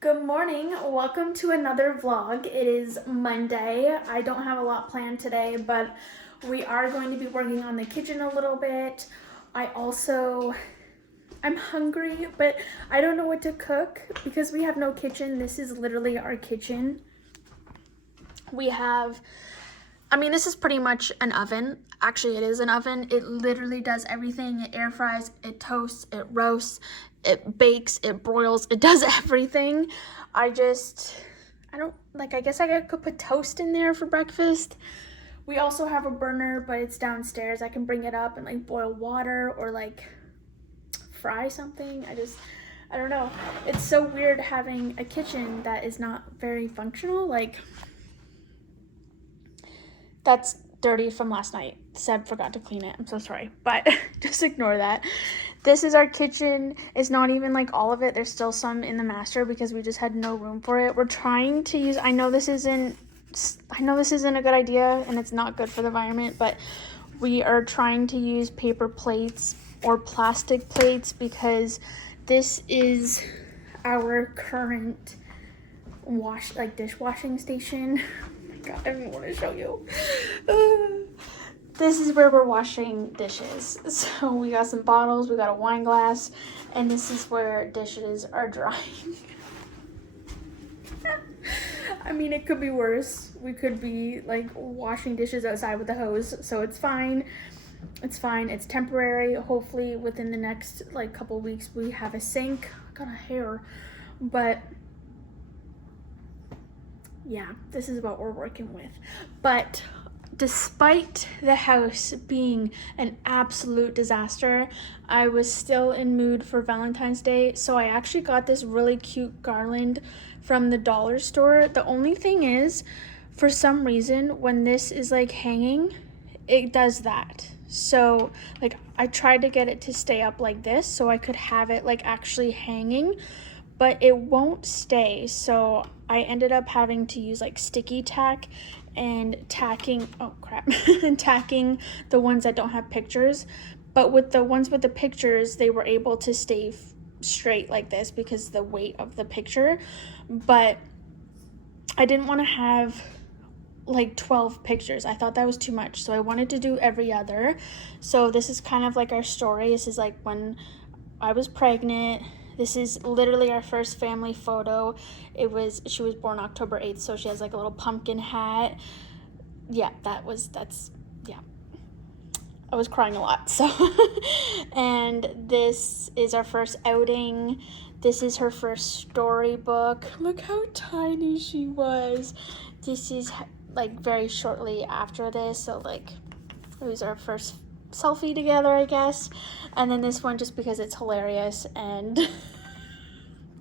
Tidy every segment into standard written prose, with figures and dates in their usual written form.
Good morning. Welcome to another vlog. It is Monday. I don't have a lot planned today, but we are going to be working on the kitchen a little bit. I'm hungry, but I don't know what to cook because we have no kitchen. This is literally our kitchen. This is pretty much an oven. Actually, it is an oven. It literally does everything. It air fries, it toasts, it roasts, it bakes, it broils, it does everything. I guess I could put toast in there for breakfast. We also have a burner, but it's downstairs. I can bring it up and like boil water or like fry something. I don't know. It's so weird having a kitchen that is not very functional. Like, that's dirty from last night. Seb forgot to clean it. I'm so sorry, but just ignore that. This is our kitchen. It's not even like all of it. There's still some in the master because we just had no room for it. We're trying to use, I know this isn't a good idea and it's not good for the environment, but we are trying to use paper plates or plastic plates because this is our current dishwashing station. God, I don't want to show you. This is where we're washing dishes. So we got some bottles, we got a wine glass, and this is where dishes are drying. I mean, it could be worse. We could be like washing dishes outside with a hose, so it's fine. It's fine. It's temporary. Hopefully within the next like couple weeks we have a sink. I got a hair, but yeah, this is what we're working with. But despite the house being an absolute disaster, I was still in mood for Valentine's Day, so I actually got this really cute garland from the dollar store. The only thing is, for some reason, when this is like hanging, it does that. So like I tried to get it to stay up like this so I could have it like actually hanging, but it won't stay. So I ended up having to use like sticky tack and tacking tacking the ones that don't have pictures. But with the ones with the pictures, they were able to stay straight like this because of the weight of the picture. But I didn't want to have like 12 pictures. I thought that was too much, so I wanted to do every other. So this is kind of like our story. This is like when I was pregnant. This is literally our first family photo. She was born October 8th, so she has like a little pumpkin hat. Yeah, yeah. I was crying a lot, so. And this is our first outing. This is her first storybook. Look how tiny she was. This is like very shortly after this, so like it was our first selfie together, I guess. And then this one just because it's hilarious and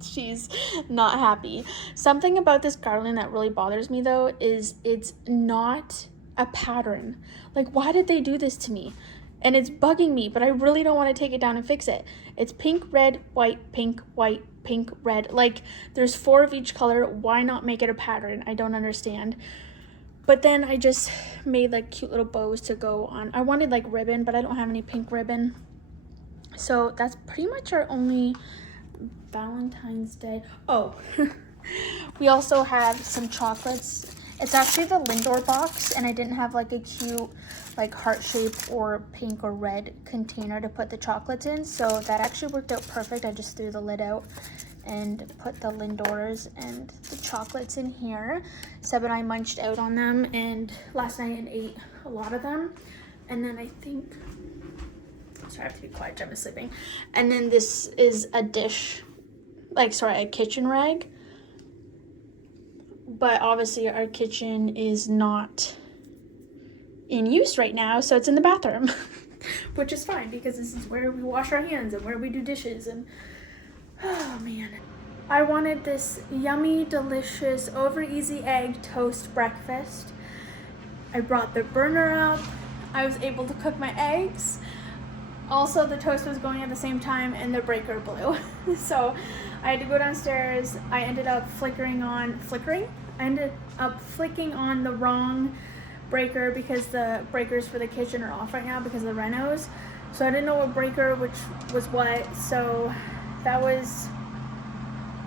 she's not happy. Something about this garland that really bothers me though is it's not a pattern. Like, why did they do this to me? And it's bugging me, but I really don't want to take it down and fix it. It's pink, red, white, pink, red. Like, there's 4 of each color. Why not make it a pattern? I don't understand. But then I just made like cute little bows to go on. I wanted like ribbon, but I don't have any pink ribbon. So that's pretty much our only Valentine's Day. Oh, we also have some chocolates. It's actually the Lindor box, and I didn't have like a cute like heart shape or pink or red container to put the chocolates in, so that actually worked out perfect. I just threw the lid out and put the Lindors and the chocolates in here. Seb and I munched out on them and last night and ate a lot of them. And then I think, sorry, I have to be quiet, Jem is sleeping. And then this is a a kitchen rag. But obviously our kitchen is not in use right now, so it's in the bathroom. Which is fine because this is where we wash our hands and where we do dishes and oh man. I wanted this yummy, delicious, over easy egg toast breakfast. I brought the burner up. I was able to cook my eggs. Also, the toast was going at the same time and the breaker blew. So I had to go downstairs. I ended up flicking on the wrong breaker because the breakers for the kitchen are off right now because of the renos. So I didn't know what breaker which was what. So that was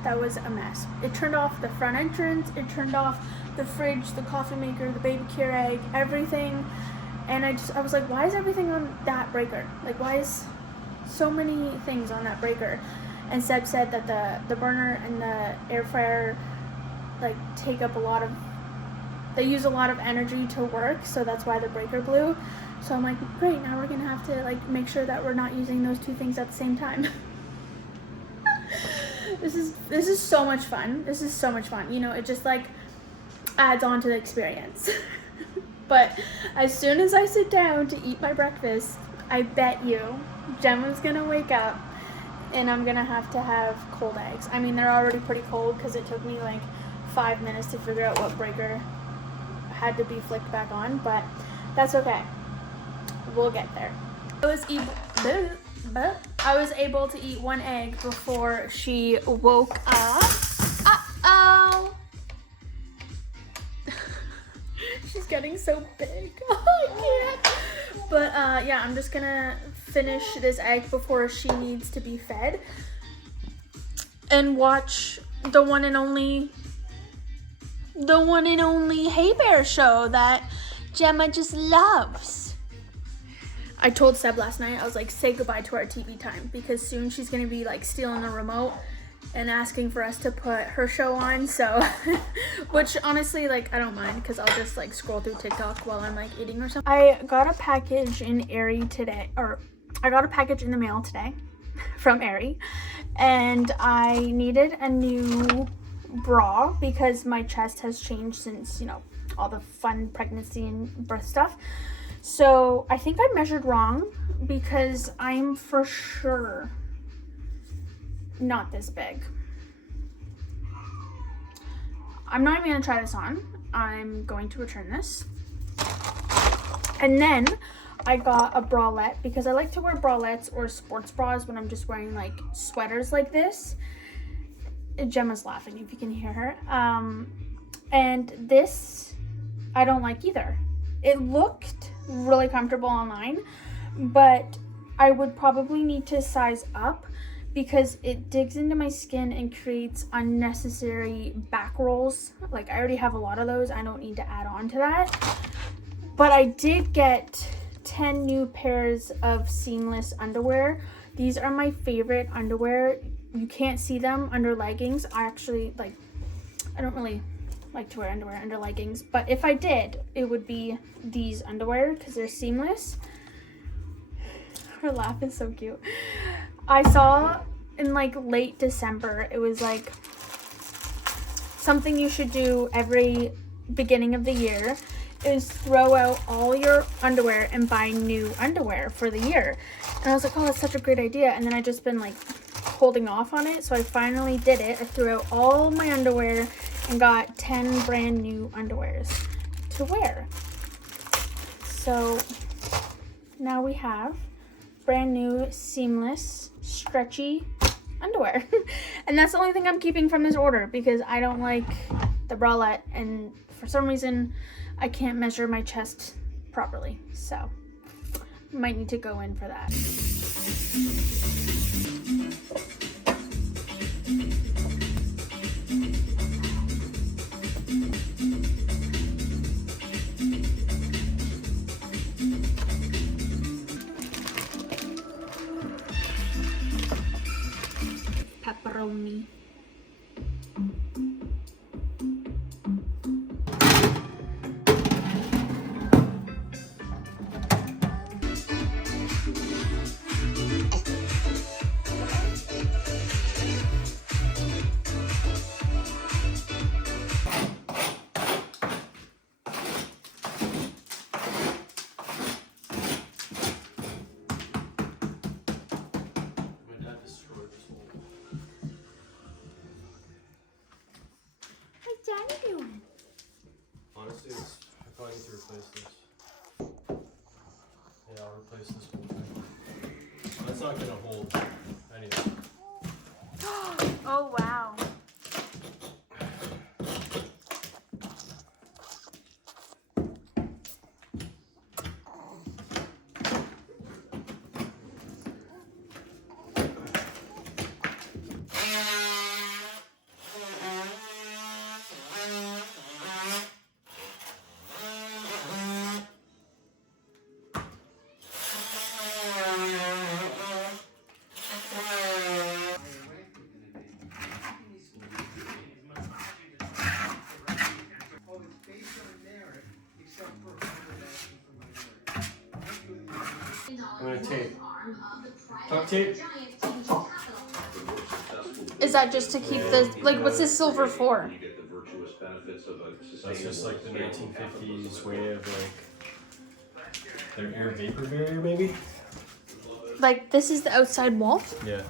that was a mess. It turned off the front entrance, it turned off the fridge, the coffee maker, the baby cure egg, everything. And I was like, why is everything on that breaker? Like, why is so many things on that breaker? And Seb said that the burner and the air fryer like take up they use a lot of energy to work, so that's why the breaker blew. So I'm like, great, now we're gonna have to like make sure that we're not using those two things at the same time. This is so much fun. This is so much fun. You know, it just like adds on to the experience. But as soon as I sit down to eat my breakfast, I bet you Gemma's gonna wake up and I'm gonna have to have cold eggs. I mean, they're already pretty cold because it took me like 5 minutes to figure out what breaker had to be flicked back on, but that's okay. We'll get there. I was able to eat one egg before she woke up. Uh-oh. She's getting so big. I can't. But yeah, I'm just gonna finish this egg before she needs to be fed and watch the one and only Hey Bear show that Gemma just loves. I told Seb last night, I was like, say goodbye to our TV time, because soon she's gonna be like stealing the remote and asking for us to put her show on. So which honestly, like, I don't mind, because I'll just like scroll through TikTok while I'm like eating or something. I got a package in Aerie today, or I got a package in the mail today from Aerie, and I needed a new bra because my chest has changed since, you know, all the fun pregnancy and birth stuff. So I think I measured wrong, because I'm for sure not this big. I'm not even gonna try this on. I'm going to return this. And then I got a bralette, because I like to wear bralettes or sports bras when I'm just wearing like sweaters like this. Gemma's laughing if you can hear her. And this I don't like either. It looked really comfortable online, but I would probably need to size up, because it digs into my skin and creates unnecessary back rolls. Like, I already have a lot of those. I don't need to add on to that. But I did get 10 new pairs of seamless underwear. These are my favorite underwear. You can't see them under leggings. I don't really like to wear underwear under leggings, but if I did, it would be these underwear, because they're seamless. Her laugh is so cute. I saw in like late December, it was like something you should do every beginning of the year is throw out all your underwear and buy new underwear for the year. And I was like, oh, that's such a great idea. And then I just been like holding off on it, so I finally did it. I threw out all my underwear and got 10 brand new underwears to wear. So now we have brand new seamless stretchy underwear. And that's the only thing I'm keeping from this order, because I don't like the bralette, and for some reason I can't measure my chest properly, so might need to go in for that. Pepperoni. Honestly, I probably need to replace this. Yeah, I'll replace this whole thing. That's not gonna hold anyway. Oh wow. tape. Is that just to keep the, like, what's this silver for? That's just like the 1950s way of like their air vapor barrier, maybe. Like, this is the outside wall? Yeah.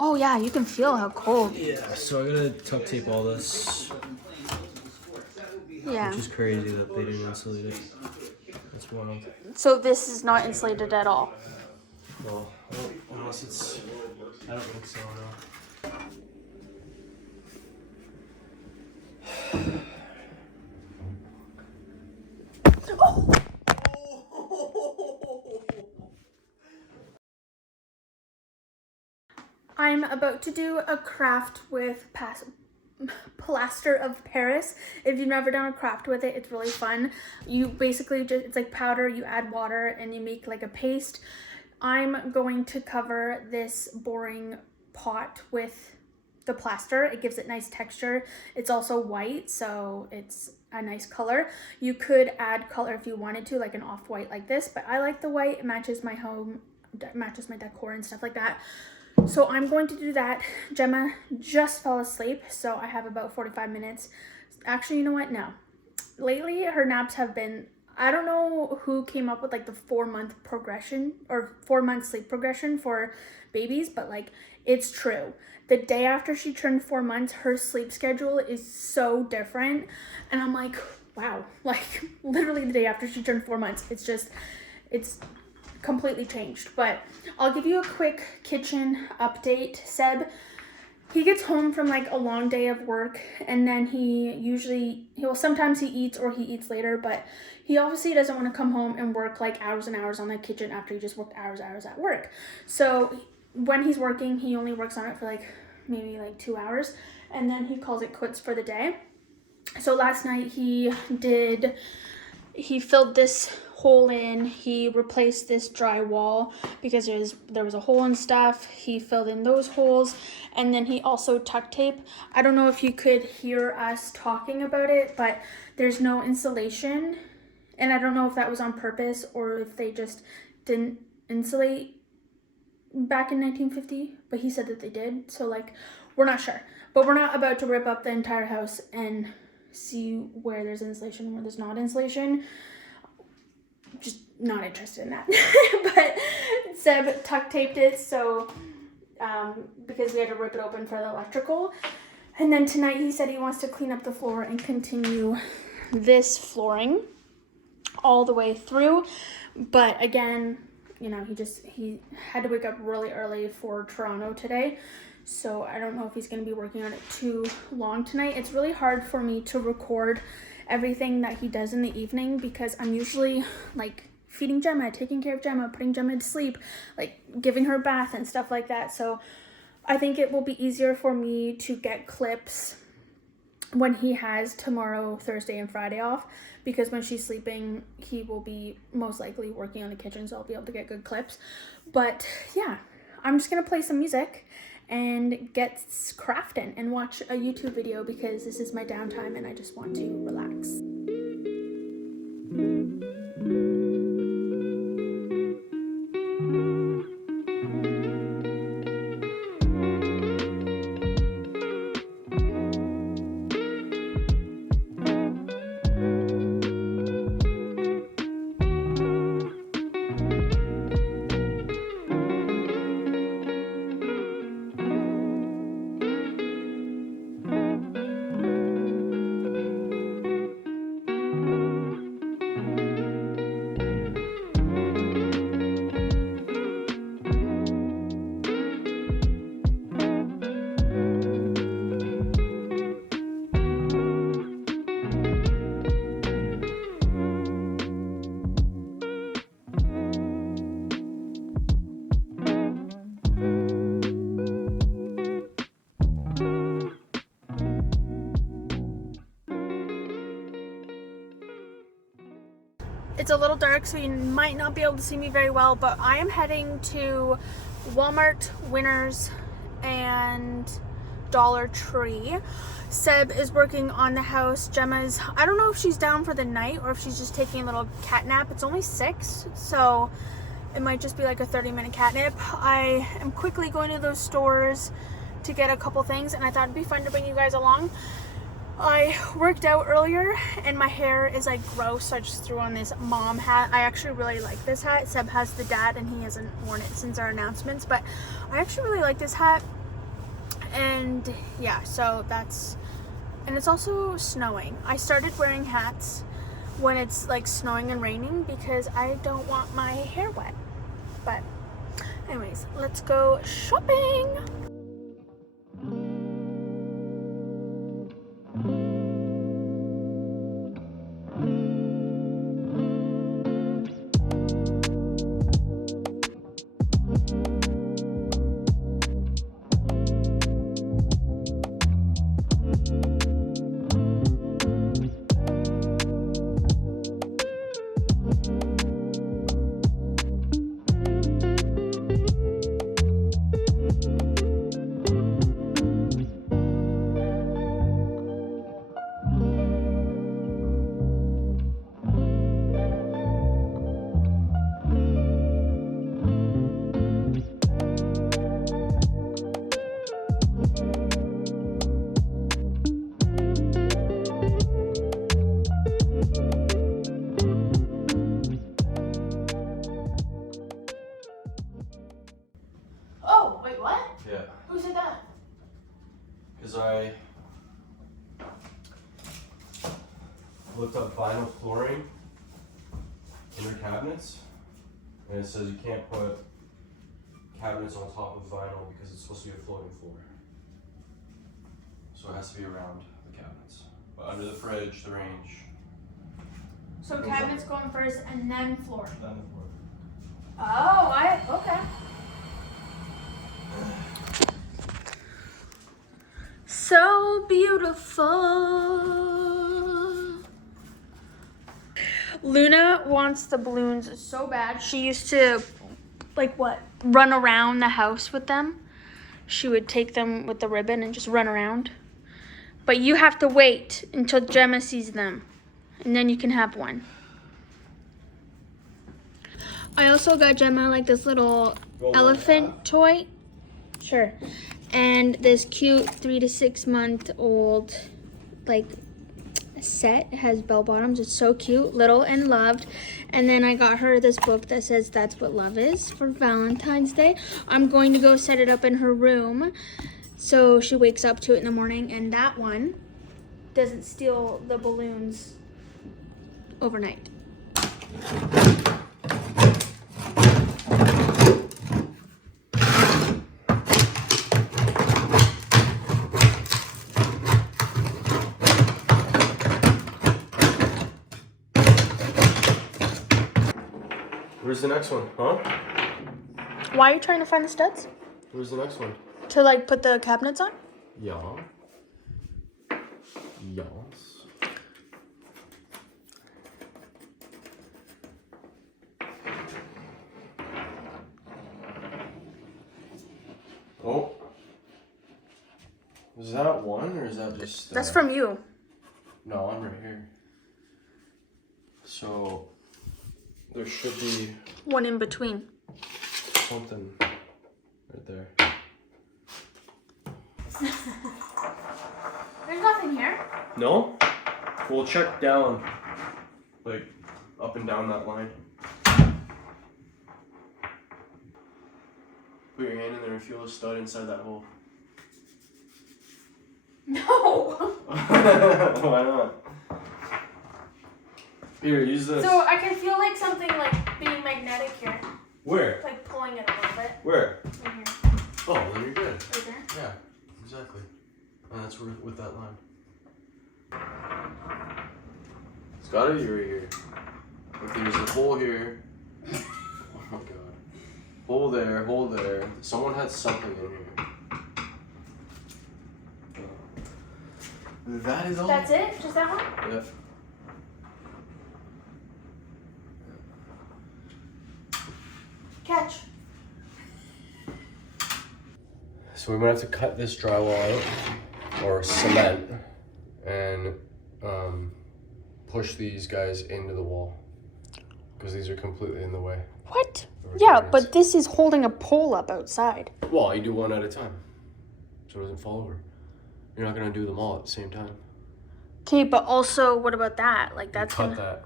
Oh yeah, you can feel how cold. Yeah. So I gotta tuck tape all this. Yeah. Which is crazy that they didn't insulate it. That's wild. So this is not insulated at all. Well, unless it's. I don't think so. No. I'm about to do a craft with plaster of Paris. If you've never done a craft with it, it's really fun. You basically just, it's like powder, you add water and you make like a paste. I'm going to cover this boring pot with the plaster. It gives it nice texture. It's also white, so it's a nice color. You could add color if you wanted to, like an off-white like this, but I like the white. It matches my home, matches my decor and stuff like that. So I'm going to do that. Gemma just fell asleep, so I have about 45 minutes. Actually, you know what? No. Lately, her naps have been, I don't know who came up with like the 4-month progression or 4-month sleep progression for babies, but like it's true. The day after she turned 4 months, her sleep schedule is so different. And I'm like, wow, like literally the day after she turned 4 months, it's completely changed. But I'll give you a quick kitchen update. Seb, he gets home from like a long day of work, and then sometimes he eats or he eats later, but he obviously doesn't want to come home and work like hours and hours on the kitchen after he just worked hours at work. So when he's working, he only works on it for like maybe like 2 hours, and then he calls it quits for the day. So last night he filled this hole in, he replaced this drywall because there was a hole and stuff. He filled in those holes, and then he also tuck tape. I don't know if you could hear us talking about it, but there's no insulation, and I don't know if that was on purpose or if they just didn't insulate back in 1950, but he said that they did, so like we're not sure. But we're not about to rip up the entire house and see where there's insulation and where there's not insulation. Just not interested in that. But Seb tuck taped it, so because we had to rip it open for the electrical. And then tonight he said he wants to clean up the floor and continue this flooring all the way through. But again, you know, he had to wake up really early for Toronto today, so I don't know if he's going to be working on it too long tonight. It's really hard for me to record everything that he does in the evening because I'm usually like feeding Gemma, taking care of Gemma, putting Gemma to sleep, like giving her a bath and stuff like that. So I think it will be easier for me to get clips when he has tomorrow, Thursday, and Friday off, because when she's sleeping, he will be most likely working on the kitchen, so I'll be able to get good clips. But yeah, I'm just gonna play some music and get crafting and watch a YouTube video because this is my downtime and I just want to relax. It's a little dark, so you might not be able to see me very well, but I am heading to Walmart, Winners, and Dollar Tree. Seb is working on the house. Gemma's, I don't know if she's down for the night or if she's just taking a little cat nap. It's only 6, so it might just be like a 30-minute catnip. I am quickly going to those stores to get a couple things, and I thought it'd be fun to bring you guys along. I worked out earlier and my hair is like gross, so I just threw on this mom hat. I actually really like this hat. Seb has the dad and he hasn't worn it since our announcements, but I actually really like this hat. And yeah, so that's, and it's also snowing. I started wearing hats when it's like snowing and raining because I don't want my hair wet. But anyways, let's go shopping. Yeah. Who said that? Because I looked up vinyl flooring in your cabinets, and it says you can't put cabinets on top of vinyl because it's supposed to be a floating floor. So it has to be around the cabinets. But under the fridge, the range. So cabinets going first and then floor. Then the floor. Oh, okay. So beautiful. Luna wants the balloons so bad. She used to, run around the house with them. She would take them with the ribbon and just run around. But you have to wait until Gemma sees them, and then you can have one. I also got Gemma like this little elephant toy. Sure. And this cute 3 to 6 month old set. It has bell bottoms. It's so cute, little and loved. And then I got her this book that says That's What Love Is for Valentine's Day. I'm going to go set it up in her room so she wakes up to it in the morning, and that one doesn't steal the balloons overnight. Where's the next one, huh? Why are you trying to find the studs? Where's the next one? To put the cabinets on? Yeah. Yes. Oh. Is that one or is that just... That's from you. No, I'm right here. So... there should be One in between. something right there. There's nothing here. No? We'll check down, up and down that line. Put your hand in there and feel a stud inside that hole. No. Why not? Here, use this. So I can feel something being magnetic here. Where? Pulling it a little bit. Where? Right here. Oh, then you're good. Right there. Yeah, exactly. And that's with that line. It's gotta be right here. If there's a hole here. Oh my god. Hole there. Someone had something in here. That is all. That's it? Just that one? Yeah. Catch. So we might have to cut this drywall out, or cement, and push these guys into the wall, because these are completely in the way. What? Yeah, but this is holding a pole up outside. Well, you do one at a time, so it doesn't fall over. You're not gonna do them all at the same time. Okay, but also, what about that? Like, that's cut that.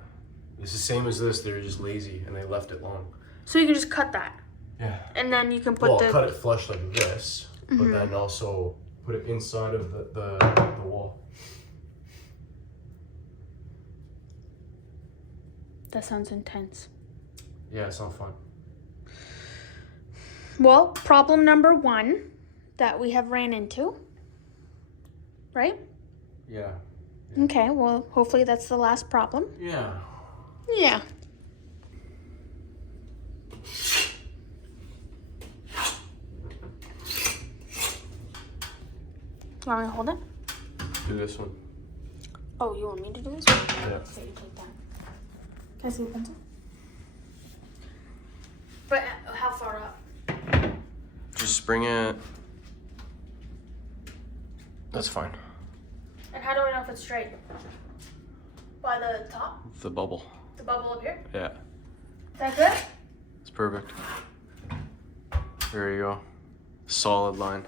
It's the same as this. They're just lazy and they left it long. So you can just cut that. Yeah. And then you can put cut it flush like this, but then also put it inside of the wall. That sounds intense. Yeah, it's not fun. Well, problem number 1 that we have ran into, right? Yeah. Okay, well, hopefully that's the last problem. Yeah. Yeah. You want me to hold it? Do this one. Oh, you want me to do this one? Yeah. Okay, you take that. Can I see the pencil? But how far up? Just bring it. That's fine. And how do I know if it's straight? By the top? The bubble. The bubble up here? Yeah. Is that good? It's perfect. There you go. Solid line.